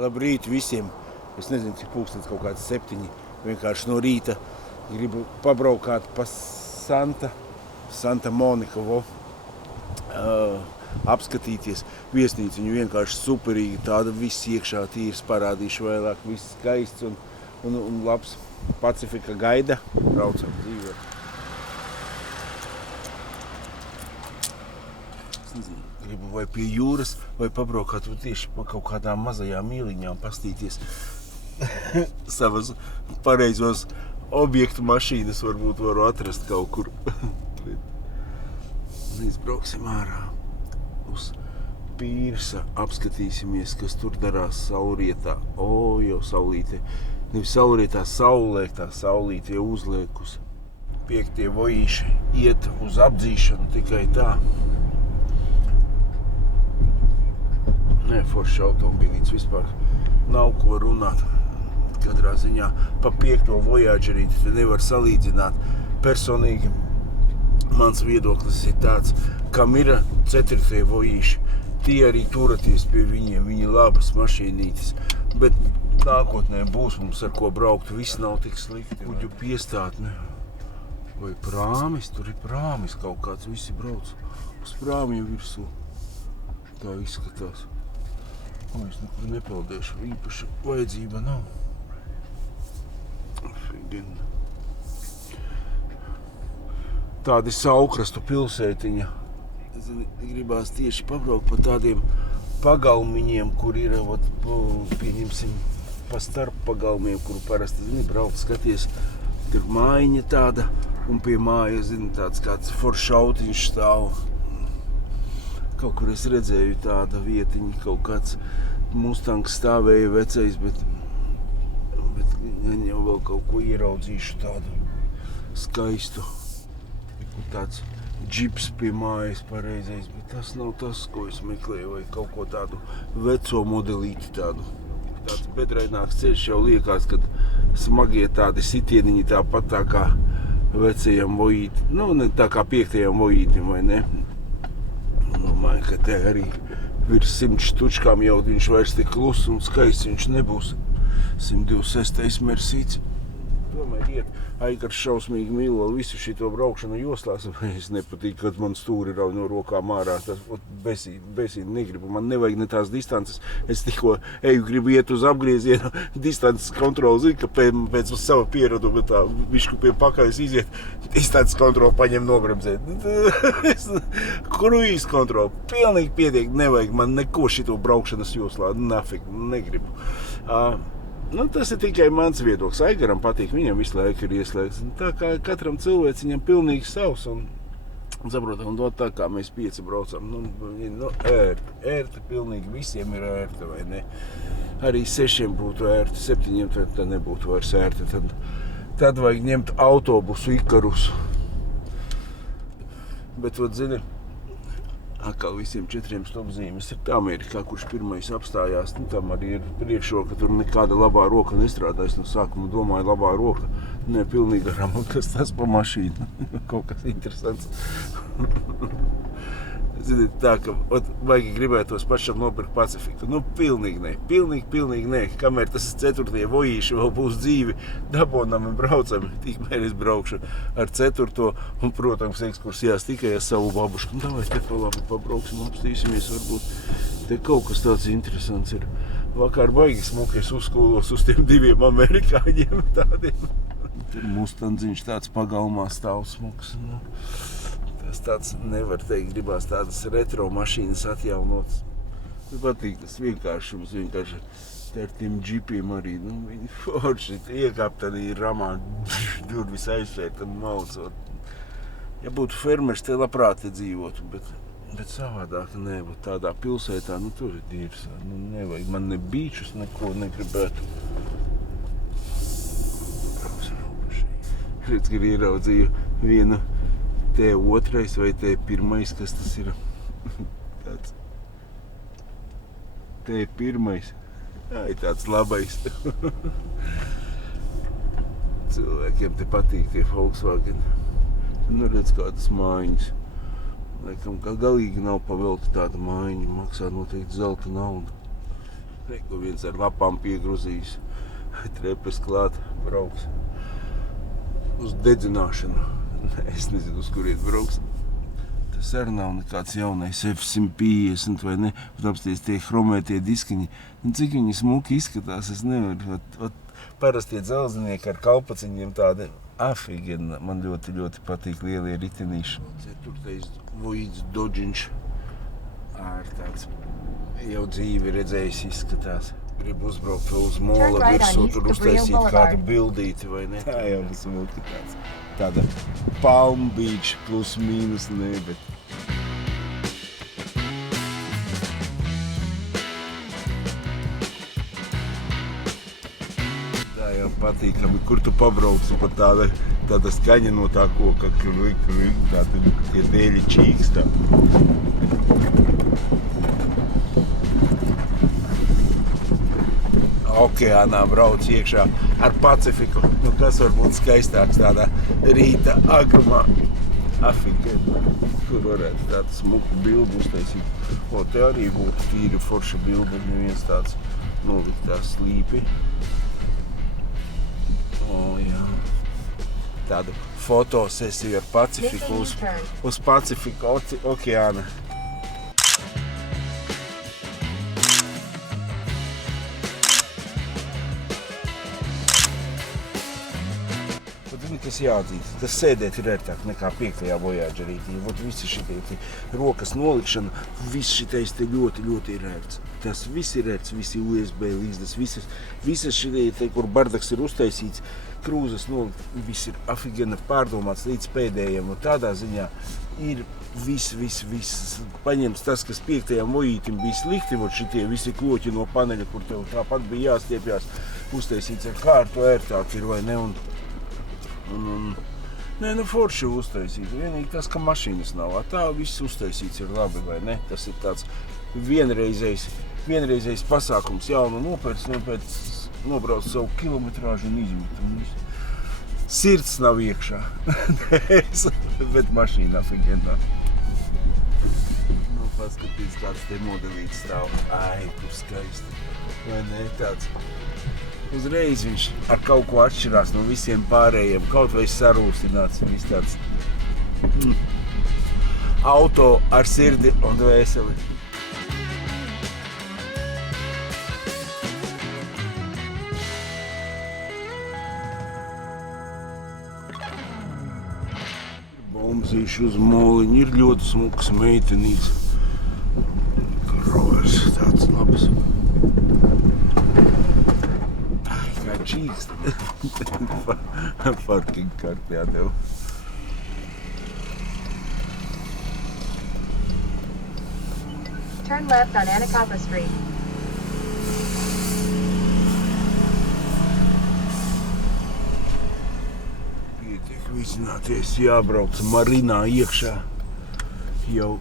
Labrīt visiem. Es nezinu, cik pulkstens kaut kāds 7. Vienkārši no rīta gribu pabraukāt pa Santa Monika, apskatīties viesnīcu. Viņu vienkārši superīgi, tāda viss iekšā tīrs, parādīšu vēlāk, viss skaists un labs. Pacifika gaida, braucam dzīvot. Gribu vai pie jūras, vai pabraukāt tieši pa kaut kādām mazajām ieliņām, pastīties savas pareizos objektu mašīnas, varbūt varu atrast kaut kur. Mēs brauksim ārā uz pīrsa, apskatīsimies, kas tur darās saulrietā. Jau saulīte, nevis saulrietā, saulēk, tā saulīte jau uzliek uz 5. vojīši, iet uz apdzīšanu tikai tā. Nē, forši automobīlīts vispār nav ko runāt. Katrā ziņā pa 5. Voyagerīti te nevar salīdzināt. Personīgi mans viedoklis ir tāds, kam ir 4. vojīši. Tie arī turaties pie viņiem, viņi labas mašīnītes. Bet nākotnē būs mums ar ko braukt, viss nav tik slikti. Kuģu piestātne vai prāmis, tur ir prāmis kaut kāds, visi brauc uz prāmiju virsū. Tā izskatās. Es nekur nepeldēšu, īpaši vajadzība nav. Tādi saukrastu pilsētiņa. Gribās tieši pabraukt pa tādiem pagalmiņiem, kur ir, pieņemsim, pa starp pagalmiem, kuru parasti, braukt, skaties, tur mājiņa tāda, un pie mājas, tāds kāds foršautiņš stāv. Kaut kur es redzēju tāda vietiņa, kaut kāds Mustangs stāvēja vecais, bet jau vēl kaut ko ieraudzīšu tādu skaistu. Tāds džips pie mājas pareizais, bet tas nav tas, ko es meklēju, vai kaut ko tādu veco modelīti tādu. Tāds bedraināks ceļš jau liekas, kad smagie tādi sitieniņi tāpat tā kā vecajam vojītim, ne tā kā 5. vojītim, vai ne? Domāju, ka te arī virs 100 štučkām jau viņš vairs tik kluss un skaists viņš nebūs. 126. Mercīts. Tomēr iet. Aikars šausmīgi mīlo visu šito braukšanu joslās. Es nepatīk, kad man stūri rauj no rokām ārā. Tas besīgi negribu. Man nevajag ne tās distances. Es tikko gribu iet uz apgriezienu. Distances kontroli zinu, ka pēc uz savu pieradu, bet tā višku pie pakaļas iziet. Distances kontroli paņem nogremzēt. Kruīz kontroli. Pilnīgi pietiek. Nevajag man neko šito braukšanas joslā. Nafik, negribu. Tas ir tikai mans viedoklis. Aigaram patīk, viņam visu laiku ir ieslēgts. Tā kā katram cilvēciņam pilnīgi savs un saprotam, tā kā mēs 5 braucam. Ērti pilnīgi visiem ir ērti, vai ne? Arī 6 būtu ērti, 7 tad nebūtu vairs ērti. Tad vajag ņemt autobusu Ikarus. Bet, zini, atkal visiem 4 stopzīmes ir Amerikā, kurš pirmais apstājās. Tam arī ir priekšroka, tur nekāda labā roka nestrādājas. No sākuma domāju, labā roka. Ne, pilnīgi garām, kas tas pa mašīnu. Kaut kas interesants. Zini, tā, ka vajag gribētos pašam nopirkt Pacifiku. Pilnīgi nē. Kamēr tas 4. vojīši vēl būs dzīvi, dabonami braucami, tikmēr es braukšu ar 4. un, protams, ekskursijās tikai ar savu babušku. Davai te pa labi pabrauksim, apstīsimies, varbūt te kaut kas tāds interesants ir. Vakar baigi smuki es uzskūlos uz tiem 2 amerikāņiem tādiem. Tur Mustandziņš tāds pagalmā stāv smuks. Tas tāds nevar teikt, gribās tādas retro mašīnas atjaunotas. Man patīk tas vienkāršums, vienkārši te ar tiem džipiem arī, viņi forši iekāpt arī ramā, durvis aizsvērt un maucot. Ja būtu fermers, te labprāt te dzīvotu, bet savādāk nevar. Tādā pilsētā, tur ir dīrs, nevajag man ne bīčus, neko negribētu. Redz, ka ieraudzīju vienu T2 vai T1, kas tas ir? Tāds T1. Tāds labais. Cilvēkiem te patīk tie Volkswagen. Redz kādas mājiņas. Laikam, galīgi nav pavelti tāda mājiņa. Maksā noteikti zelta naudu. Reku viens ar lapām piegruzījis. Trepes klāt, brauks. Uz dedzināšanu. Es nezinu, uz kurien brauks. Tas arī nav nekāds jaunais F150 vai ne. Bet apsties tie chromētie diskiņi. Cik viņi smuki izskatās, es nevaru. Parastie dzelznieki ar kalpaciņiem tādi afigeni. Man ļoti, ļoti patīk lielie ritenīši. Ceturtais Voīds Dodžiņš. Ar tāds jau dzīvi redzējis izskatās. Gribu uzbraukt uz mola virsū, tur uztaisīt kādu bildīti vai ne. Tā jau tas smuki tāds. Tāda Palm Beach plus mīnus, ne, bet... Tā jau patīkami, kur tu pabrauci pa tāda skaņa no tā koka, tāda tie dēļi čīkstā. Okeānā brauc iekšā ar Pacifiku. Nu, kas var būt skaistāks tādā rīta agrumā? Afigeni. Kur varētu tādu smuku bildu uztaisīt. Te arī būtu tīri forša bilde, neviens tāds noliktās slīpi. Jā. Tādu fotosesiju ar Pacifiku uz Pacifiku okeāna. Tas jāatzīst. Tas sēdēt ir ērtāk nekā 5. Voyagerītī. Visi šitie rokas nolikšana, viss šitais te ļoti, ļoti ir ērts. Tas viss ir ērts, visi USB līdzdas, visas šitie, kur bardaks ir uztaisīts, krūzes nolikt, viss ir afigena pārdomāts līdz pēdējiem. Un tādā ziņā ir viss paņemts tas, kas 5. Voītim bija slikti, šitie visi kloķi no paneļa, kur tev tāpat bija jāstiepjās, uztaisīts ar kārtu ērtāk ir, vai ne? Nē, forši uztaisīt. Vienīgi tas, ka mašīnas nav. Tā viss uztaisīts ir labi, vai ne? Tas ir tāds vienreizējs pasākums. Jaunu nopēc, nobrauc savu kilometrāžu un izmet. Sirds nav iekšā. Bet mašīna afigenā. Paskatīs, kāds te modelīts stāv. Ai, kur skaisti. Vai ne? Tāds. Uzreiz viņš ar kaut ko atšķirās no visiem pārējiem, kaut vai sarūstināts, viss tāds auto ar sirdi un dvēseli. Bombzīši uz moliņu, ir ļoti smuks meitenīts. Krovers tāds labs. Čīkst. Parking kartē tev. Turn left on Anacapa Street. Pietiek visināties, jābrauc marinā iekšā. Jau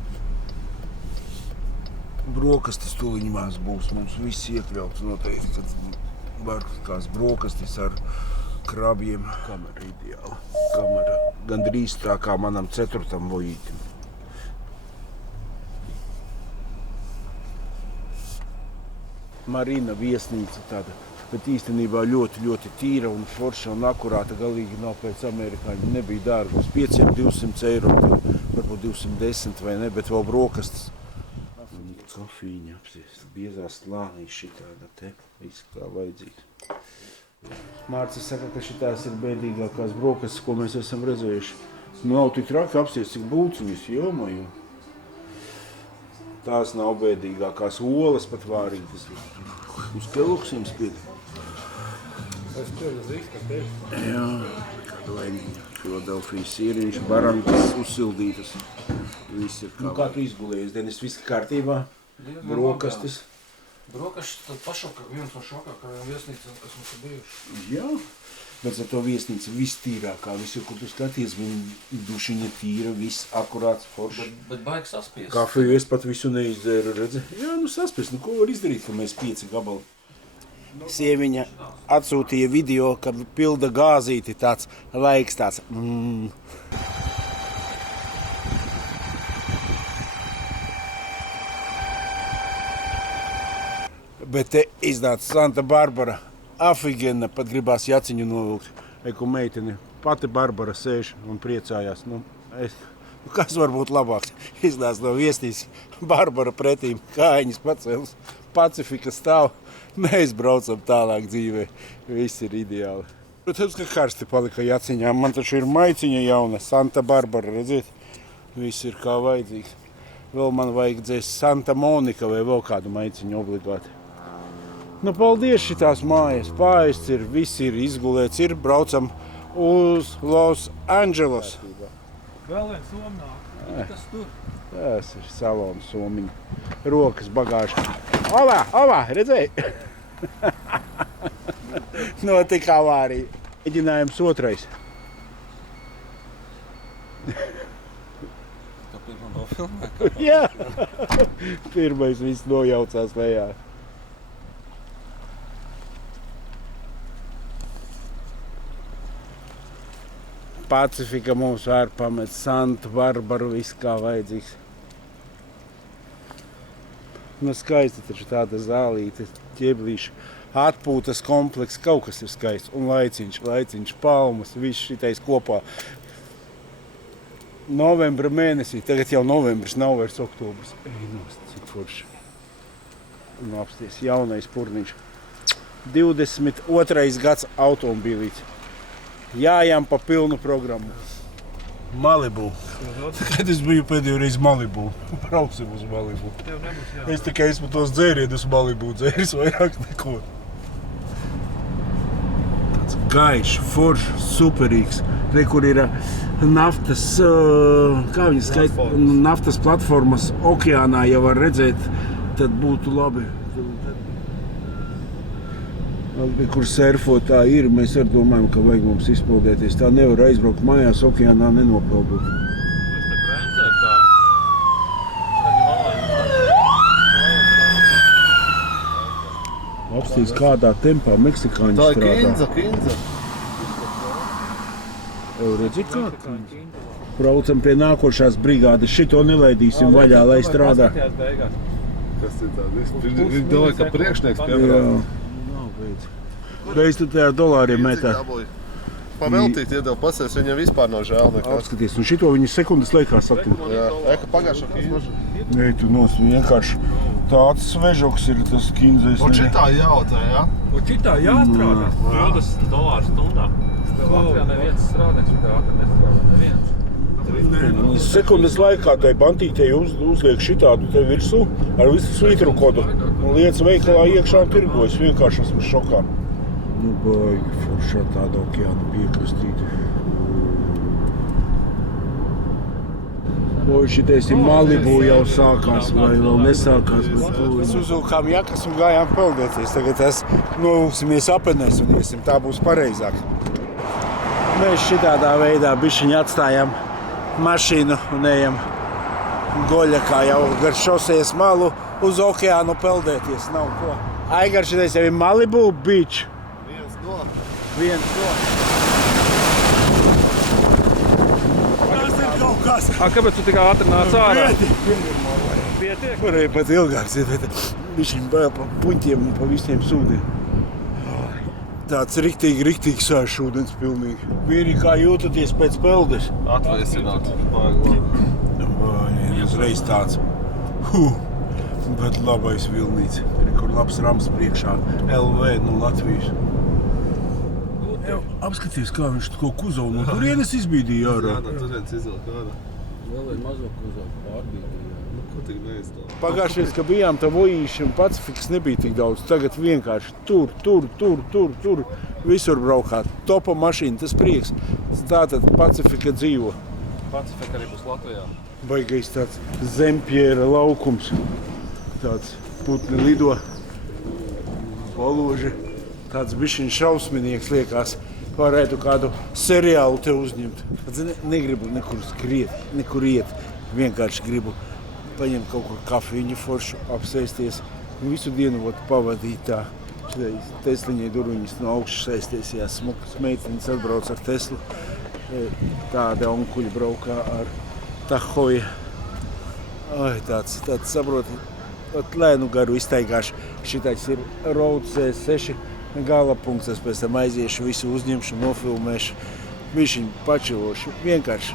brokastis tuliņmās būs, mums viss iekļauts noteikti, kad barkās brokastis ar krabjiem. Kamera ideāla. Kamera gandrīz tā kā manam 4. Voītim. Marina viesnīca tāda, bet īstenībā ļoti, ļoti tīra un forša un akurāta. Galīgi nav pēc amerikāņu. Nebija dārga uz 500-200 eiro, varbūt 210 vai ne, bet vēl brokastis. Kafīņa apsies, biezās slānīs šitāda te, viss kā vajadzīgs. Mārcis saka, ka šitās ir bēdīgākās brokastis, ko mēs esam redzējuši. Nav tik traki apsies, cik būciņas, jomaju. Tās nav bēdīgākās olas pat vārītas. Uz keluksiem spied. Es tevi zīst, ka tevi. Jā, kāda laimīga. Filadelfijas sieriņš, barankas uzsildītas. Viss ir kā. Nu, kā tu izgulējies, Denis, viss kārtībā? Brokastis. Brokastis tad pašokāk, viens no šokākajām viesnīcām, kas mums ir bijuši. Jā, bet ar to viesnīca viss tīrākā. Visur, kur tu skaties, viņa dušiņa tīra, viss akurāts, forši. Bet baigi saspies. Kafiju es pat visu neizdzēru, redzi? Jā, nu saspies, nu ko var izdarīt, ka mēs 5 gabali. Sieviņa atsūtīja video, kad pilda gāzīti tāds laiks tāds. Bet te iznāca Santa Barbara. Afigena, pat gribās jaciņu novilkt. Eku meiteni, pati Barbara sēž un priecājās. Kas var būt labāks? Iznāca no viesnīs Barbara pretīm, kājiņas pacēlis, Pacifika stāv. Mēs braucam tālāk dzīvē. Viss ir ideāli. Protams, ka karsti palika jaciņā. Man taču ir maiciņa jauna, Santa Barbara, redziet? Viss ir kā vajadzīgs. Vēl man vajag dzēst Santa Monika vai vēl kādu maiciņu obligāti. Paldies šitās mājas. Pārists ir, viss ir izgulēts. Braucam uz Los Angeles. Vēl viens somnāk. Tas tur. Tas ir salona somiņa. Rokas bagāža. Ovā, redzēji? Notika avārija. Mēģinājums otrais. Tāpēc man nofilmē? Jā. Pirmais viss nojaucās lejā. Pacifika mums var pamet, Santa Barbaru, viss kā vajadzīgs. Skaisti taču tāda zālīte, ķeblīša, atpūtas kompleks, kaut kas ir skaists. Un laiciņš, palmas, viss šitais kopā. Novembra mēnesī, tagad jau novembris, nav vairs oktobris. Cik forši. Un apsties, jaunais purniņš. 22. gads automobīlīts. Jājām pa pilnu programmu. Malibu. Kad es biju pēdējo reizi Malibu. Brauksim uz Malibu. Es tikai esmu tos dzērienus Malibu dzēris, vairāk neko. Tāds gaišs, foršs, superīgs. Re, kur ir naftas, kā viņi skaita, naftas platformas okeānā, ja var redzēt, tad būtu labi. Kur surfot tā ir, mēs arī domājam, ka vajag mums izpeldēties. Tā nevar aizbraukt mājās, okeānā nenopeldot. Mēs te brenzēt tā. Apstīs kādā tempā meksikāņi strādā. Tā ir Kinza. Redzi kā? Braucam pie nākošās brigādes. Šito nelaidīsim vaļā, lai strādā. Kas ir tāds? Viņš domāja, ka priekšnieks piebrauc. Reiz tu tajā dolāriem metā. Paveltīt iedeva pasēs, viņam vispār nav žēl nekas. Apskaties, un šito viņi sekundes laikā satīm. Jā, eka pagājušā Kinza. Ei, tu nos, vienkārši tāds svežoks ir tas Kinzais. Un šitā jautā, jā? Un šitā jāstrādā. 20 dolāru stundā. Latvijā neviens strādājums, šitā ātri nestrādā. Neviens. Sekundes laikā tai bantītei uzliek šitādu te virsū ar visu svītru kodu. Un lietas veikalā iekšā tirgojas. Vienkārši esmu šokā. Baigi foršā tāda okeāna piekrastīte. Šitais ir Malibu jau sākās vai vēl nesākās. Mēs uzvilkām jakas un gājām peldēties. Tagad novilksimies apenēs un iesim. Tā būs pareizāk. Mēs šitādā veidā bišķiņi atstājām mašīnu un ejam goļakā jau gar šosejas malu uz okeānu peldēties. Nav ko. Aigar, šitais jau ir Malibu Beach. Viens no. Tas ir kaut kas. Kāpēc tu tik ātri nāc ārā? Pietiek? Varēja pat ilgāks iet, bet bišķiņ bail pa puņķiem un pa visiem sūdiem. Tāds riktīgi sāš ūdens pilnīgi. Vīri, kā jūtaties pēc peldes? Atvēsināt. Uzreiz tāds. Bet labais vilnīts. Ir kur labs rams priekšā. LV no Latvijas. Apskaties, kā viņš ko kuzavu no turienes izbīdīja ārā. Jā, no turienes izvilk ārā. Vēl ir mazo kuzavu pārbīdīja. Ko tik neizdā? Pagājušies, ka bijām tā Vojīši un Pacifikas nebija tik daudz. Tagad vienkārši tur. Visur braukāt. Topa mašīna, tas prieks. Tātad Pacifika dzīvo. Pacifika arī būs Latvijā. Baigais tāds zempjēra laukums. Tāds putni lido. Paloži. Tāds bišķiņ šausminieks liekas. Varētu kādu seriālu te uzņemt. Negribu nekur skriet, nekur iet. Vienkārši gribu paņemt kaut kur kafiju foršu, apsēsties. Visu dienu pavadīt tā. Tesliņai durviņas no augšas saistēsījās. Smukas meitenes atbrauc ar Teslu. Tāda onkuļa braukā ar Tahoja. Tāds saproti, lēnu garu iztaigāšu. Šitais ir Road C6 gala punkts, es pēc tam aiziešu, visu uzņemšu, nofilmēšu. Bišķiņ pačilošu, vienkārši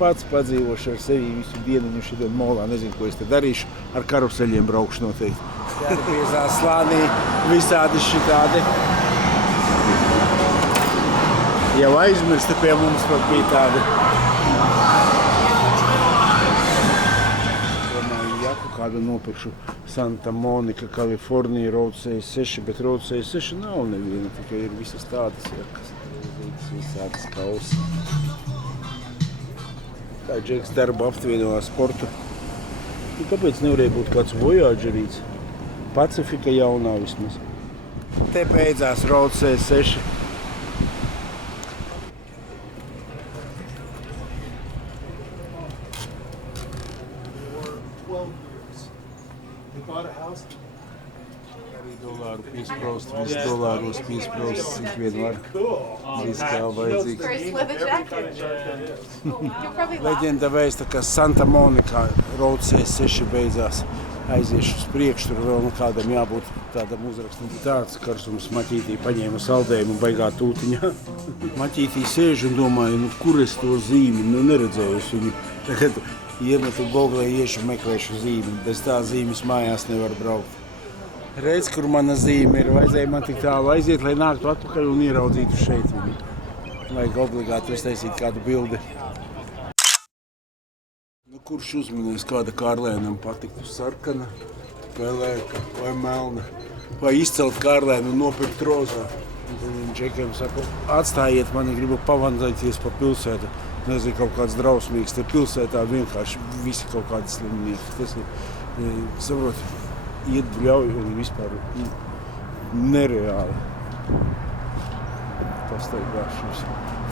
pats padzīvošu ar sevi visu dienu šitā molā. Nezinu, ko es te darīšu, ar karuseļiem braukšu noteikti. Jāpiezās slānī, visādi šitādi. Jau aizmirsti pie mums pat bija tādi. Kādu nopirkšu Santa Monica, Kalifornija, Road C6, bet Road C6 nav neviena, tikai ir visas tādas, kas visādas kausas. Tā Džeks darba aptvieno ar sportu. Kāpēc nevarēja būt kāds Voyagerīts? Pacifika jaunā vismaz. Te beidzās Road C6. Pīsprost, visu dolāros pīsprost, cik vien var. Viss kā vajadzīgs. Leģenda vēsta, ka Santa Monica Road C6 beidzās. Aiziešu uz priekšu, tur vēl kādam jābūt tādam uzrakstam. Tāds karsums Maķītī paņēma saldējumu baigā tūtiņā. Maķītī sēž un domāju, kur es to zīmi, neredzējusi viņu. Tagad iemetu Googlē, iešu meklēšu zīmi. Bez tā zīmes mājās nevar braukt. Redz, kur mana zīme ir, vajadzēja man tik tālu aiziet, lai nāktu atpakaļ un ieraudzītu šeit viņu. Vajag obligāti uztaisīt kādu bildi. Kurš uzmanīs, kāda Kārlēnam patiktu sarkana, pelēka vai melna, vai izcelt Kārlēnu un nopirkt rozā. Džekiem saka, atstājiet mani, gribu pavandzēties pa pilsētu. Nezinu, kaut kāds drausmīgs, te pilsētā vienkārši visi kaut kādi slimnieki. Tas ir, saprot, iet bļauj un vispār nereāli. Pastaigāšos.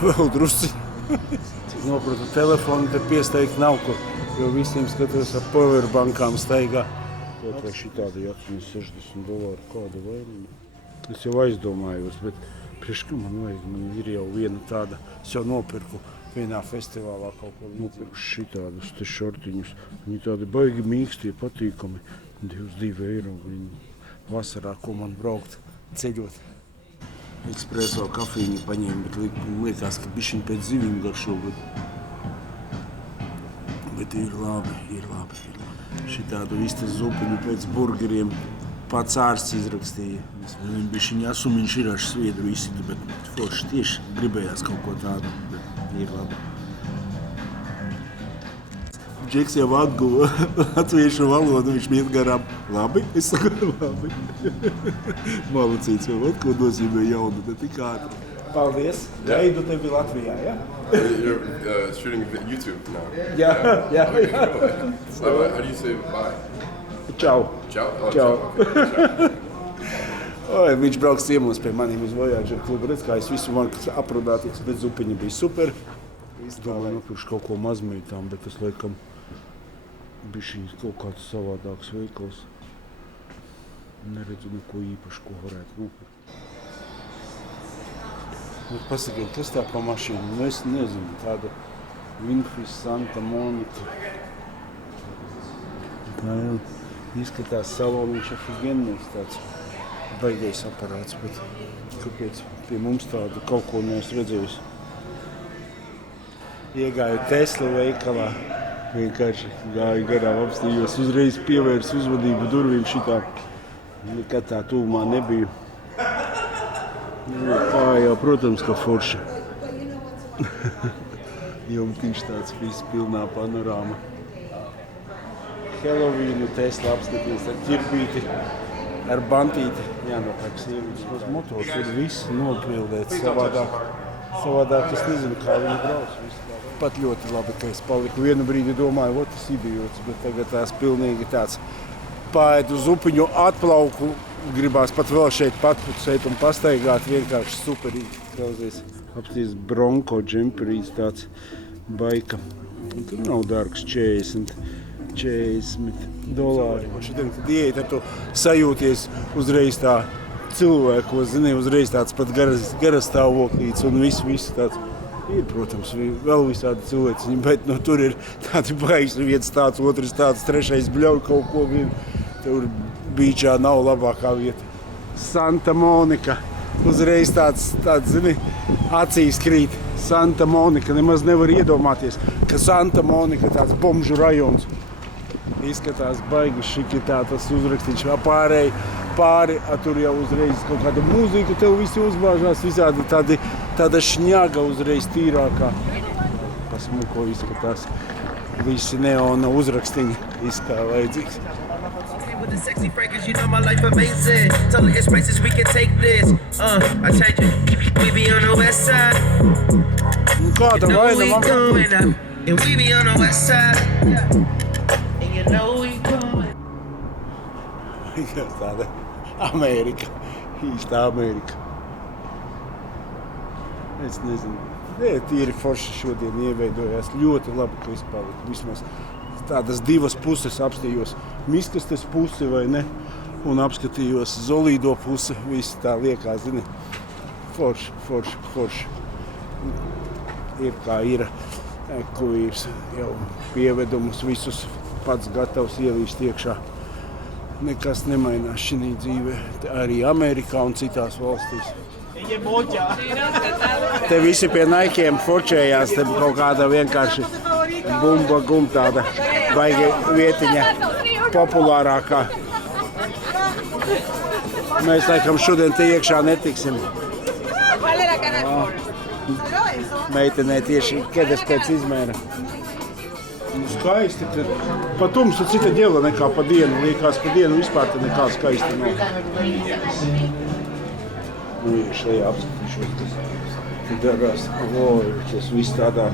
Vēl drusci. Nopratu, telefonu te piesteigt nav kur, jo visiem skatos ar powerbankām staigā. Kaut vai šitādi jāatņem $60, kāda vairuma. Es jau aizdomājos, bet priekš, ka man vajag, man ir jau viena tāda, es jau nopirku vienā festivālā kaut ko nopirku šitādus te šortiņus. Viņi tādi baigi mīkstie, patīkami. 22 eiro viņi vasarā, ko man braukt, ceļot. Ekspreso kafīņu paņēmu, bet liekas, ka bišķiņ pēc zivīm garšo, bet ir labi. Šitādu vistas zupiņu pēc burgeriem pats ārsts izrakstīja. Viņam bišķiņ asumiņš ir ar sviedru izsita, bet forši tieši gribējās kaut ko tādu, bet ir labi. Džeks jau atguva latviešu valodu, viņš iet garām. Labi? Es saku, labi. Malacīts vēl, ko nozīmē jaunu, ne tik ātri. Paldies. Gaidu tevi Latvijā, ja? You're shooting YouTube now. Jā. So, how do you say bye? Čau. Ciao? Oh, Ciao. Okay. Oi, viņš brauks ciemos pie maniem uz Voyager klubu. Redz, kā es visu varu aprunāties, bet zupiņa bija super. Es domāju, nopirkšu kaut ko mazmītām, bet tas laikam bišķiņas kaut kāds savādāks veikals. Neredzu neko īpaši, ko varētu nopirkt. Pasakiet, kas tā pa mašīnu? Nu, es nezinu, tāda Winfrey Santa Monica. Tā jau izskatās saloniņš afigenīgs tāds baigais aparāts, bet kāpēc pie mums tādu kaut ko neesmu redzējusi. Iegāju Tesla veikalā, vienkārši gāju garām, apstījos, uzreiz pievērsu uzvedību durvīm šitā. Nekad tā tuvumā nebiju. Tā jau, protams, ka forši. Jumtiņš tāds viss pilnā panorāma. Helovīnu Tesla apskatījos ar ķirpīti, ar bantīti. Jānopērk sievietes. Tos motors ir viss nopildēts savādāk. Es nezinu, kā viņi brauc. Pat ļoti labi, ka es paliku. Vienu brīdi domāju, tas idiots, bet tagad tās pilnīgi tāds paēdu zupiņu atplauku. Gribās pat vēl šeit patpucēt un pastaigāt, vienkārši superīgi. Klausies, apsties Bronco džemperīts tāds baika. Un tur nav dārgs $40. Šodien, kad ieiet, tad tu sajūties uzreiz tā cilvēku, zini, uzreiz tāds pat garas stāvoklīts un viss tāds. Ir, protams, vēl visādi cilvēciņi, bet tur ir tādi baigi, viens tāds, otrs tāds, trešais bļauj kaut ko vienu. Tur bīčā nav labākā vieta. Santa Monika. Uzreiz tāds zini, acīs krīt. Santa Monika. Nemaz nevar iedomāties, ka Santa Monika tāds bomžu rajons. Izskatās baigi šiki tā tas uzrakstīts. Pāri, tur jau uzreiz kaut kāda mūzika, tev visi uzbāžās, visādi tāda šņaga uzreiz tīrākā. Pasmuko izskatās. Visi neona uzrakstiņi izskā vajadzīgs. With the sexy fragrance, you know my life amazing. Tell the expresses we can take this. I change it. We be on the west side. Kāda vaina man going up, and we be on the west side. And you know we going. Tāda Amerika. Īsta Amerika. Es nezinu. Tīri forši šodien ieveidojās. Ļoti labi, ka izpalika. Vismaz tādas divas puses apstījos. Miskastes pusi vai ne. Un apskatījos Zolīdo pusi. Viss tā liekas, zini. Forši. Ir kā ir. Kuvīrs jau pievedumus visus pats gatavs ielīst iekšā. Nekas nemainās šī dzīvē. Arī Amerikā un citās valstīs. Te visi pie Naikiem forčējās. Te kaut kāda vienkārši bumba tāda baigi vietiņa populārākā. Mēs laikam šodien te iekšā netiksim. Meitenē tieši kedas pēc izmēra. Skaisti. Pa tumsu cita ģela nekā pa dienu. Liekas, pa dienu vispār te nekā skaisti nav. Šajā apskatīšos, kas darās. Tas viss tādā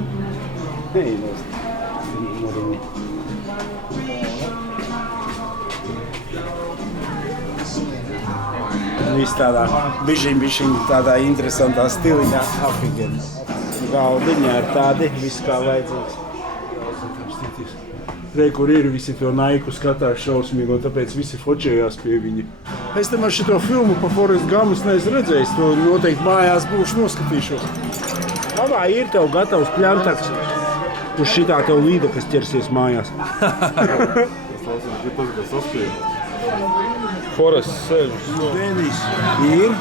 neīnos. Viss tādā bišķiņ tādā interesantā stiliņā afigeni. Galdiņā ir tādi, viss kā vajadzīgs. Re, kur ir visi to Naiku skatās šausmīgi, un tāpēc visi fočējās pie viņa. Es tamēr šito filmu pa Forrest Gumbas neesmu redzējis, to noteikti mājās būšu noskatīšos. Labā ir tev gatavs pļantaks, uz šitā tev līda, kas ķersies mājās. Forrest sēž. Denis, ir?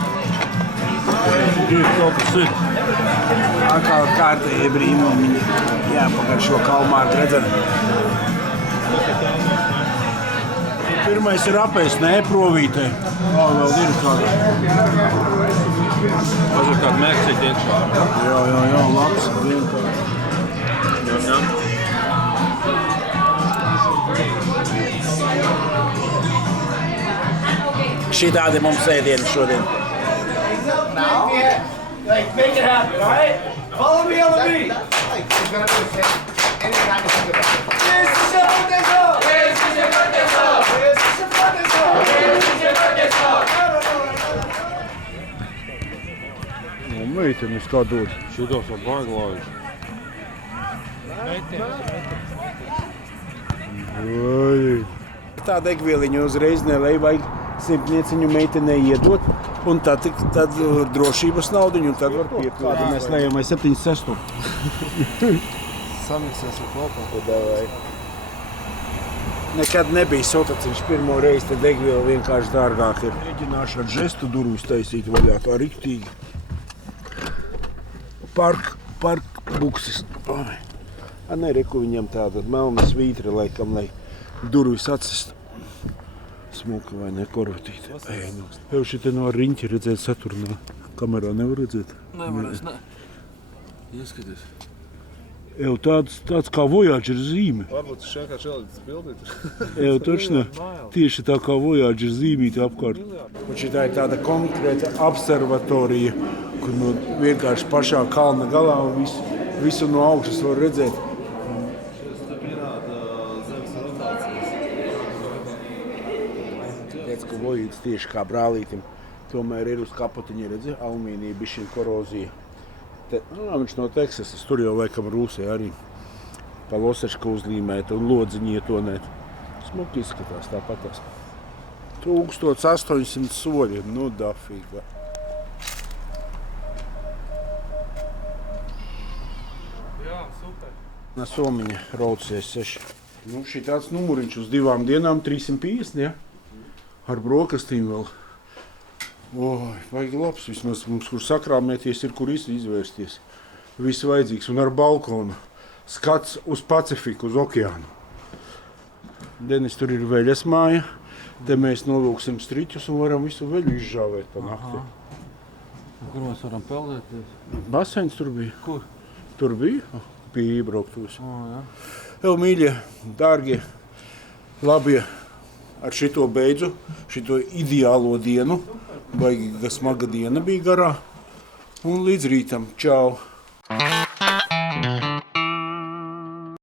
Ir kaut kas ir. Atkal kārtēji brīnumiņi. Jāpagaršo kalmāri redzami. Pirmais ir apēs, ne provītē. Vēl ir kāda. Tas ir kāda mērķiņa iekšā. Jā, labs. Šitādi mums ēdieni šodien. Like, make it happen, all right? Follow me on the beat. It's gonna do anytime you think about it. This is your birthday song. This is your birthday song. This is your birthday song. This is your birthday song. No, meitenes kā dod. Šitos var baigi laiž. Tā degvieliņu uzreiz nelej, vajag simtnieciņu meitenei iedot, un tad drošības naudiņu, un tad var piepildīt. Kādu mēs lejam, vai 76. Samiksēsim kopā. Davai. Nekad nebija sotaciņš, pirmo reizi te degviela vienkārši dārgāk ir. Mēģināšu ar žestu durvis taisīt vaļā, tā riktīgi. Park buksis. Nē, reku viņam tāda melna svītra, laikam, lai durvis atsist. Smuka vai ne, korvatīte. Jau šitā no riņķa redzēt Saturnā. Kamerā nevar redzēt? Nevarēs, ne. Ieskaties. Jau tāds kā Voyager zīme. Varbūt šeit kā šeit bildīt. Jau točno, tieši tā kā Voyager zīmīte apkārt. Un šitā ir tāda konkrēta observatorija, kur no vienkārši pašā kalna galā un visu no augšas var redzēt. Ka Vojīts tieši kā brālītim, tomēr ir uz kapotiņa, redzi, alumīnija, bišķiņ korozija. Viņš no Teksasas, tur jau laikam Rūsē arī pa losečka uzlīmēta un lodziņi ietonēt. Smuki izskatās tāpatās. 1800 soļi, nu dafīga. Jā, super. Somiņa Road 6. Nu, šī tāds numuriņš uz 2 dienām 350, ja? ar brokastīm vēl. Oi, vajag labs, vismaz mums, kur sakrāmēties, ir kur izvērsties. Viss vajadzīgs, un ar balkonu. Skats uz Pacifiku, uz okeānu. Denis, tur ir veļas māja. Te mēs nolūksim striķus un varam visu veļu izžāvēt pa nakti. Kur mēs varam peldēties? Baseins tur bija. Kur? Tur bija? Pie iebrauktuves. Jā. Jau, mīļie, dārgie, labie, ar šito beidzu, šito ideālo dienu. Baigi smaga diena bija garā. Un līdz rītam. Čau!